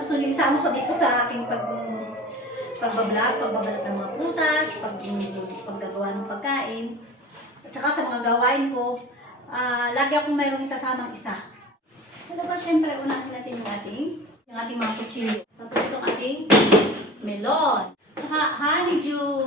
gusto niyo isama ko dito sa aking pagbablog, pagbabalat ng mga prutas, paggagawa ng pagkain, at saka sa mga gawain ko, lagi akong mayroong isasamang isa. Ano ba, syempre, unahin natin yung ating mga kutsilyo. Tapos itong ating melon. Tsaka honeydew.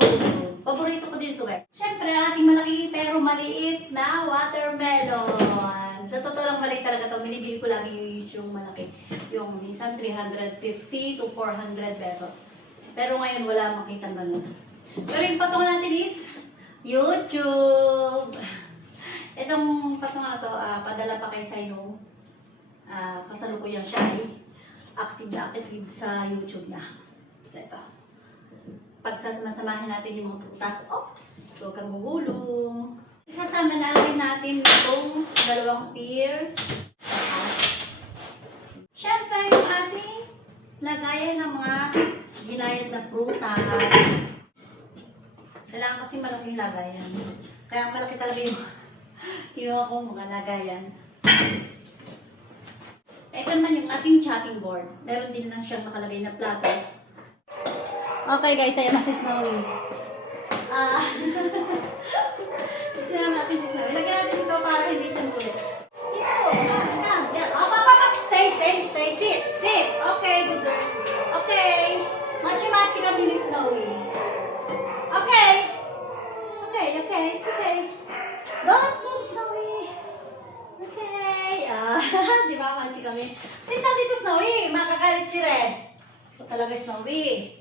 Paborito ko din ito, guys. Syempre, ating malaki pero maliit na watermelon. Sa totoo lang, maliit talaga ito. Binibili ko lagi yung malaki. Yung minsan 350 to 400 pesos. Pero ngayon, wala makitang ganun. Pero yung patungan natin is YouTube. Itong patungan na to, padala pa kay Saino. Kasalukuyang siya ay active sa YouTube niya. So ito. Pagsasamahin natin yung mga prutas. Oops! Huwag kang magulong. Isasama natin itong dalawang pears. Siyempre yung ating lagayan ng mga ginayat na prutas. Kailangan kasi malaking lagayan. Kaya malaki talaga yung kinuha kong mga lagayan. Ito naman yung ating chopping board. Meron din na siyang nakalagay na plato. Okay guys, ayan na si Snowy. Sinama natin si Snowy. Lagyan natin ito para hindi siya mulit. Ito, yan. Stay. Sit. Okay, good girl. Okay. Machi-machi kami ni Snowy. Okay. It's okay. Don't move, Snowy. Okay. Di ba, machi kami? Sit down dito, Snowy. Makakalit si Red. Ito talaga, Snowy.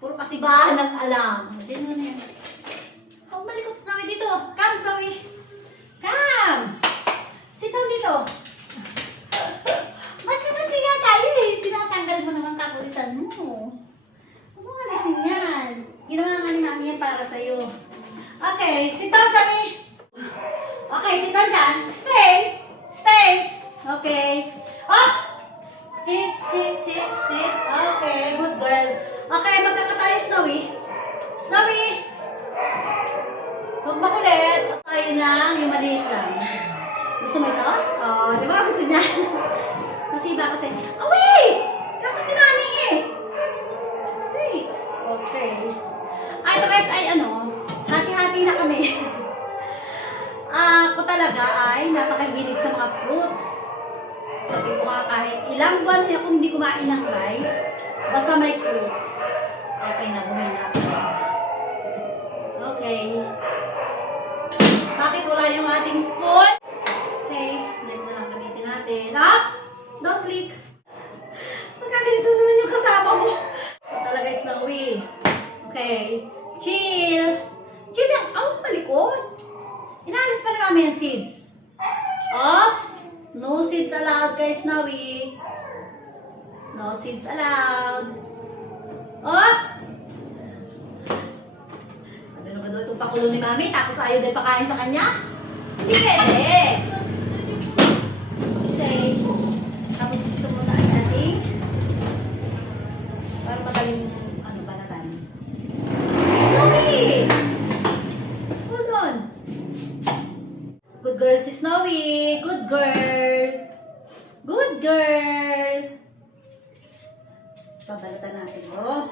Puro kasibahan ng alam. Din mo na yan. Oh, malikot, Snowy dito. Come, Snowy. Come. Sit down dito. Machi-machi nga tayo eh. Tinatanggal mo naman kakulitan mo. Huwag mo alisin yan. Ginawa nga ni Mami yan para sa'yo. Okay, sit down, Snowy. Okay, sit down dyan. Stay. Okay. Oh! Sit. Okay, good girl. Okay, magkakatayo, Snowy. Huwag makulit. Tayo lang, yung maliit lang. Gusto mo ito? Oh, di ba? Gusto niya. Kasi iba kasi. Oh, wait! Kapag ni Mami eh. Wait. Okay. Ito guys ay hati-hati na kami. Ako talaga ay napakahilig sa mga fruits. Sabi ko nga kahit ilang buwan ako hindi kumain ng rice, basta may fruits. Okay na, buhay na ako. Okay. Bakit wala yung ating spoon? Okay, ganito na lang gamitin natin. Up! Don't click. Magkaganito naman yung kasama mo. Talaga is Snowy. Okay. Chill lang. Malikot. Inalis pa ni Mami yung seeds. Oops! No seeds allowed, guys, Snowy. No seeds allowed. Oh! Ano ba doon itong pakulo ni Mami? Tapos ayaw din pakain sa kanya? Hindi pwede. Okay. Tapos ito muna ay ating para madaling balatan. Snowy! Hold on. Good girl si Snowy. Good girl. Pabalatan natin, oh.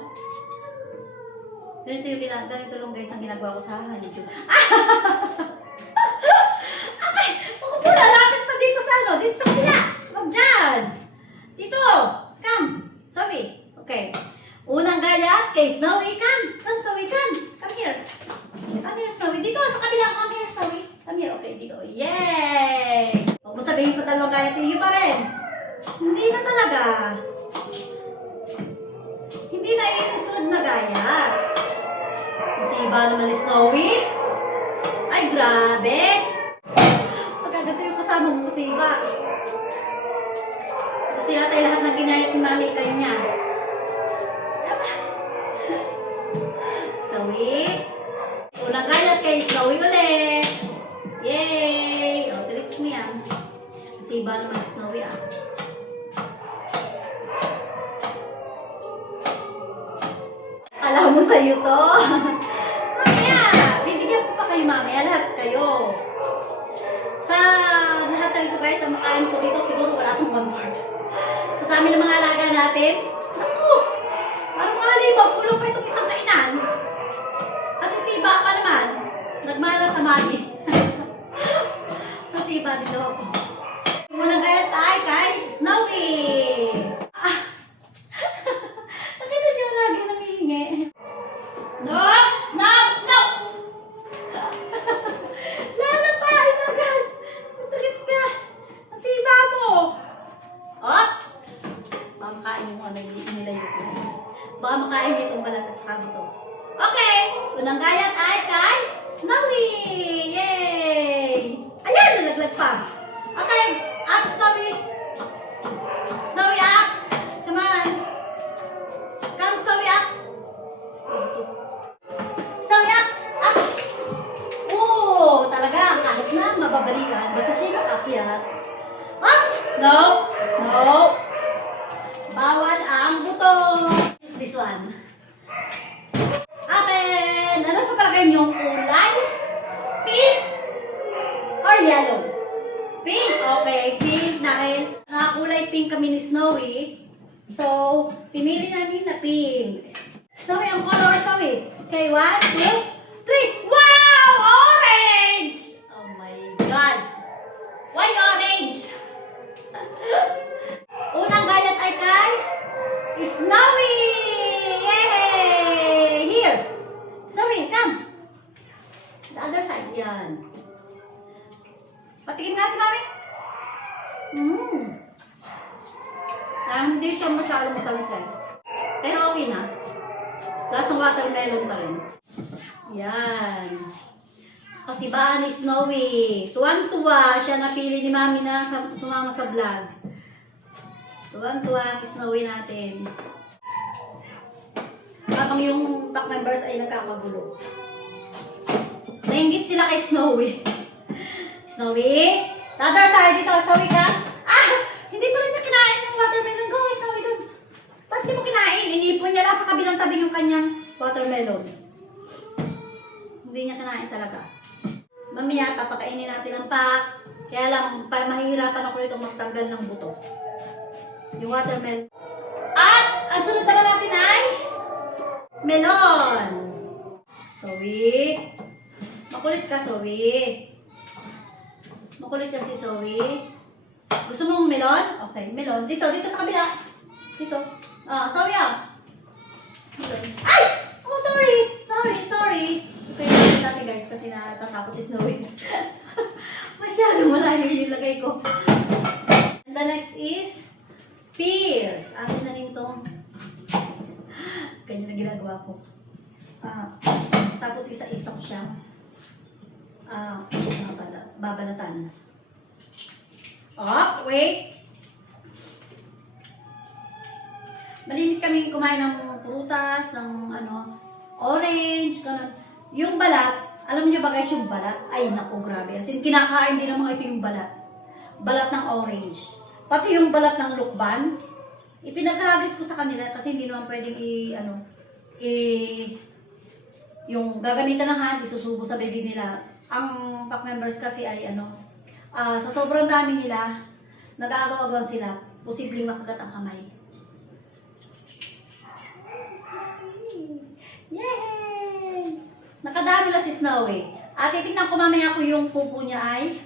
Ganito lang guys ang ginagawa ko sa honeydew. Okay, pupunta, lapit pa dito sa dito sa kabila. Huwag dyan. Dito. Come. Snowy. Okay. Unang gayat kay Snowy. Come, Snowy, come. Come here, Snowy. Dito, sa kabila. Come here, Snowy. Come here. Okay, dito. Yay! Huwag mo sabihin ko dalawang gayat. Hindi pa rin. Hindi na talaga. Hindi na yung sunod na gayat. Kasi iba naman ni Snowy. Ay, grabe. Pagkagato yung kasama mo kasi iba. Gusto yata yung lahat ng ginayat ni Mami kanya. Snowy. Unang gayat kay Snowy ulit. Yay! O, tricks mo yan. Kasi iba naman ni Snowy Alam mo sa'yo to. Mamaya, bibigyan ko pa kayo mamaya, lahat kayo. Sa lahat ng ito guys, ang makain ko dito, siguro wala akong 1/4. Sa dami ng mga alaga natin. natin. Naku! Parang mga libag, kulang pa itong isang kainan. Kasi siba pa naman. Nagmana sa mali. Kasi siba dito ako. Unang gaya tayo kay Snowy. Ah! Nakita niyo lagi nangihingi. No! No! No! Lalapain agad! Matulis ka! Ang siba mo! Oh! Baka makain yung ano yung inilayo ko. Baka makain niya itong balat at saka buto. Okay! Unang gayat ay kay Snowy! Yay! Ayan! Nalaglag pa! Okay! Up, Snowy! Snowy, up! Come on! Come, Snowy, up! Snowy, up! Up! Oh! Talaga, kahit na mababalikan, basta siya nakakyat. Ups! No! No! Bawal ang buto! Use this one. Amen! Ano sa palagay niyong kulay? Pink or yellow? Pink! Okay, pink dahil kulay pink kami ni Snowy. So, pinili namin na pink. Snowy, ang color, Snowy. Okay, 1, 2, 3. Wow! Orange! Oh my God! Why orange? Unang gayat ay kay Snowy! Yay! Here! Snowy, come! The other side. Yan. Patikim nga si Mami. Hindi siya masyadong matamis eh. Pero okay na. Lasang watermelon pa rin. Yan. Kasi ba ni Snowy? Tuwang-tuwa siya napili ni Mami na sumama sa vlog. Tuwang-tuwa ang Snowy natin. Habang yung pack members ay nagkakagulo. Nainggit sila kay Snowy. Snowy? The other side dito. Snowy ka? Ah! Hindi pala niya kinain yung watermelon. Go, Snowy doon. Ba't di mo kinain? Inipon niya lang sa kabilang tabi yung kanyang watermelon. Hindi niya kinain talaga. Mamaya, papakainin natin ang pack. Kaya lang, mahihirapan ako rito magtanggal ng buto. Yung watermelon. At, ang sunod na natin ay melon. Zoe. Makulit ka, Zoe. Makulit ka si Zoe. Gusto mong melon? Okay, melon. Dito sa kabila. Dito. Zoe ah. Ay! Oh, sorry. Okay, natin guys kasi natatakot si Snowy. Masyadong malayo yung lagay ko. And the next is pears. Akin na rin to. Ganyan na ginagawa ko. Tapos isa-isa ko siya. Babalatan. Oh, wait. Malimit kami kumain ng prutas, ng orange, ganun. Yung balat, alam niyo ba guys yung balat? Ay, naku, grabe. As in, kinakain din ng mga ito yung balat. Balat ng orange. Pati yung balat ng lukban, ipinaghagis ko sa kanila kasi hindi naman pwedeng yung gagamitan ng hand, isusubo sa baby nila. Ang pack members kasi ay sa sobrang dami nila, nag-aagaw-agawan sila, posibleng makagat ang kamay. Yay! Nakadami na si Snowy. At titignan ko mamaya kung yung pupo niya ay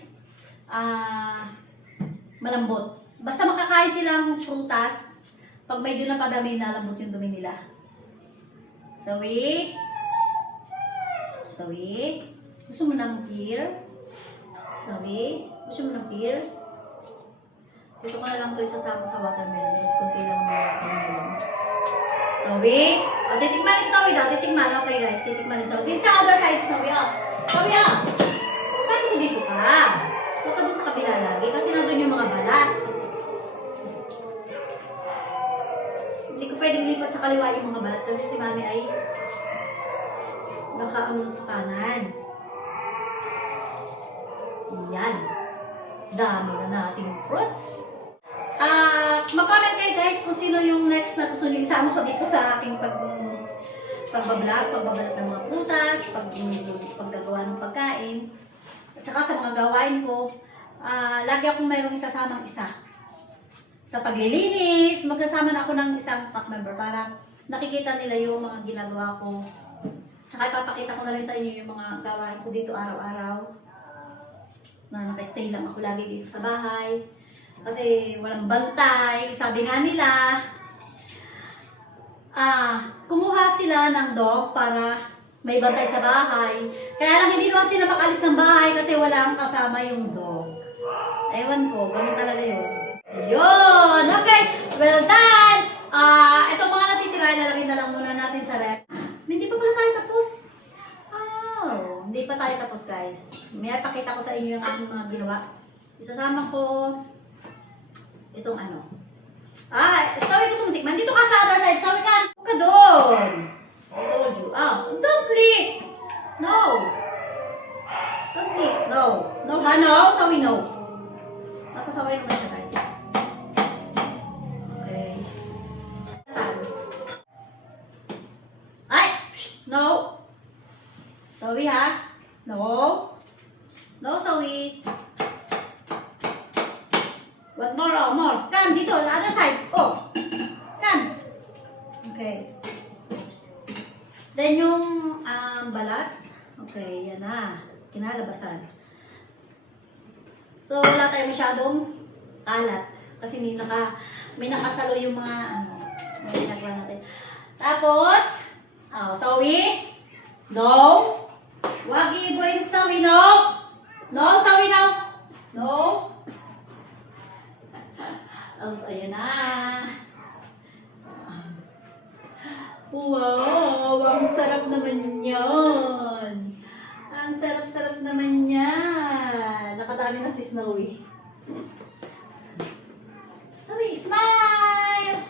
malambot. Basta makakain sila ng prutas, pag medyo napadami, nalambot yung dumi nila. Zoe? Gusto mo ng pear? Zoe? Gusto mo ng pears? Dito ko na lang ito isasama sa watermelon. Tapos kunti lang ng watermelon. Zoe? Titikman ni Snowy daw. Titikman. Okay guys, titikman ni Snowy. Dito sa other side, Snowy. Snowy, saan mo dito ka? Huwag ka dun sa kabila lagi. Kasi nandun yung mga balat. Hindi ko pwedeng lipat sa kaliwa yung mga balat. Kasi si Mami ay nakaano sa kanan. Yan. Dami na nating fruits. Mag-comment kayo guys kung sino yung next na gusto nyo isama ko dito sa aking pagbablog, pagbabalat ng mga prutas, paggagawa ng pagkain, at saka sa mga gawain ko, lagi akong mayroong isasamang isa sa paglilinis. Magkasama na ako ng isang pack member para nakikita nila yung mga ginagawa ko. Tsaka ipapakita ko na rin sa inyo yung mga gawain ko dito araw-araw. Na naka-stay lang ako lagi dito sa bahay. Kasi walang bantay. Sabi nga nila, kumuha sila ng dog para may bantay sa bahay. Kaya lang hindi naman sila makalis ng bahay kasi walang kasama yung dog. Ewan ko, ganun talaga yun. Yun! Okay! Well done! Itong mga natitira, ilalagay na lang muna natin sa rep. Hindi pa pala tayo tapos. Hindi pa tayo tapos, guys. May pakita ko sa inyo yung aking mga ginawa. Isasama ko itong ano. Sawi ko sumuntik. Dito ka sa other side. Sawi ka. Huwag ka doon. I told you. Don't click. No. Don't click. No. No, ha? No? Sawi, no. Masasaway ko na siya, guys. Okay. Ay! Shh! No. Sawi, ha? No. No, sawi. One more, more. Come, dito, the other side. Come. Okay. Then yung balat. Okay, yan na. Kinalabasan. So, wala tayo masyadong kalat. Kasi may nakasalo yung mga may ginagawa natin. Tapos, sawi. No. Wag i-going sawi, no. No, sawi, no. No. Tapos, ayan na. Wow, ang sarap naman yan. Ang sarap-sarap naman yan. Nakadami na si Snowy. Snowy, smile!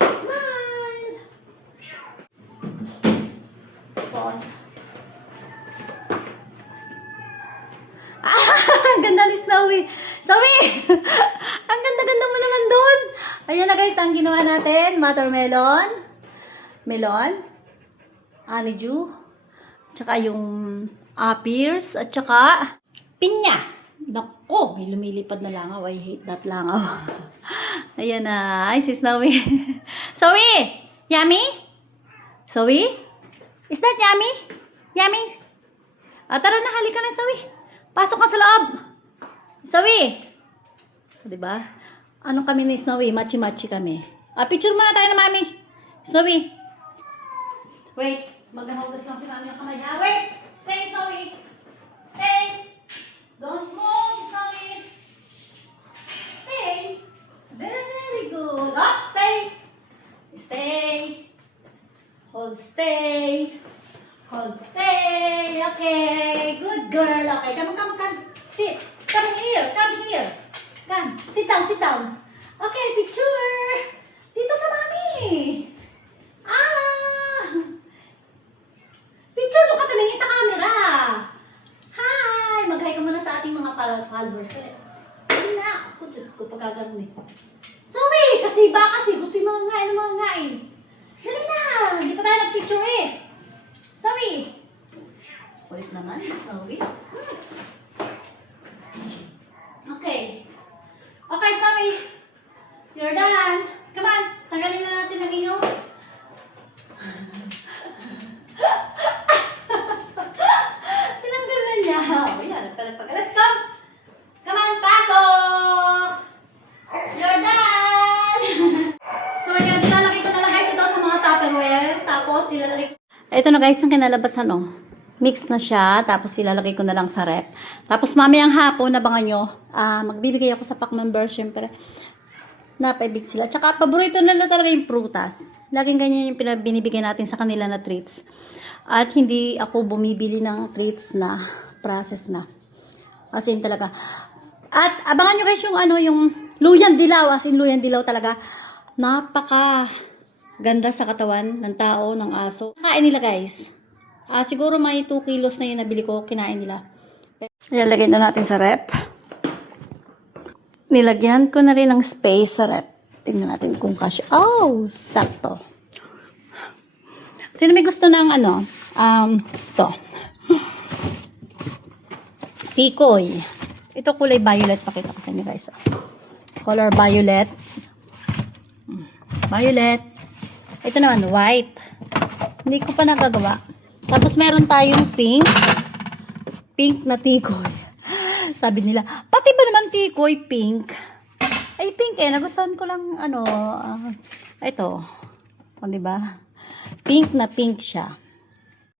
Smile! Pause. Ganda ni Snowy. Snowy! Ang ganda-ganda mo naman doon. Ayan na guys, ang ginawa natin. Watermelon. Melon. Honeydew. Tsaka yung pears. At tsaka pinya. Nako, may lumilipad na langaw. I hate that langaw. Ayan na. Ay, si Snowy. Snowy! Yummy? Snowy? Is that yummy? Yummy? Tara na, halika na, Snowy. Pasok ka sa loob. Snowy! Diba? Ano kami ni Snowy? Machi-machi kami. Picture muna tayo na mami. Snowy. Wait. Maghahugas lang si mami ng kamay. Wait. Stay, Snowy. Stay. Don't move, Snowy. Stay. Very good. Stay. Stay. Hold stay. Hold stay. Okay. Good girl. Okay. Come. Sit. Come here. Come. Sit down. Okay, picture. Dito sa mami. Picture mo ka tumingin sa camera. Hi. Mag-hi ka muna sa ating mga followers. Hindi na. Ako, Diyos ko, pagkaganon eh. Sorry, kasi gusto yung mga ngain. Dali na. Hindi pa tayo nag-picture eh. Sorry. Ulit naman, sorry. Okay. Okay, sorry. You're done. Come on. Tanggalin na natin ang ingaw. Tinanggal na niya. Yan. Let's go. Come on, pasok. You're done. So, ayan. Nilalagay ko na lang guys ito sa mga Tupperware. Tapos, ilalagay ko. Ito na guys ang kinalabasan, Mix na siya, tapos ilalagay ko na lang sa rep. Tapos mamayang hapon, nabangan nyo, magbibigay ako sa pack member, syempre. Napaibig sila. Tsaka paborito nila talaga yung prutas. Laging ganyan yung binibigay natin sa kanila na treats. At hindi ako bumibili ng treats na process na. As in talaga. At abangan nyo guys yung yung luyang dilaw. As in luyang dilaw talaga. Napaka ganda sa katawan ng tao, ng aso. Kain nila guys. Siguro may 2 kilos na yung nabili ko, kinain nila. Ilalagay na natin sa rep. Nilagyan ko na rin ng space sa rep. Tingnan natin kung kasya. Oh, sakto. Sino may gusto ng ito. Tikoy. Ito kulay violet, pakita ko sa inyo guys. Color violet. Violet. Ito naman, white. Hindi ko pa nagagawa. Tapos meron tayong pink. Pink na tikoy. Sabi nila, pati ba naman tikoy pink? Ay, pink eh. Nagustuhan ko lang, ito. O, diba? Pink na pink siya.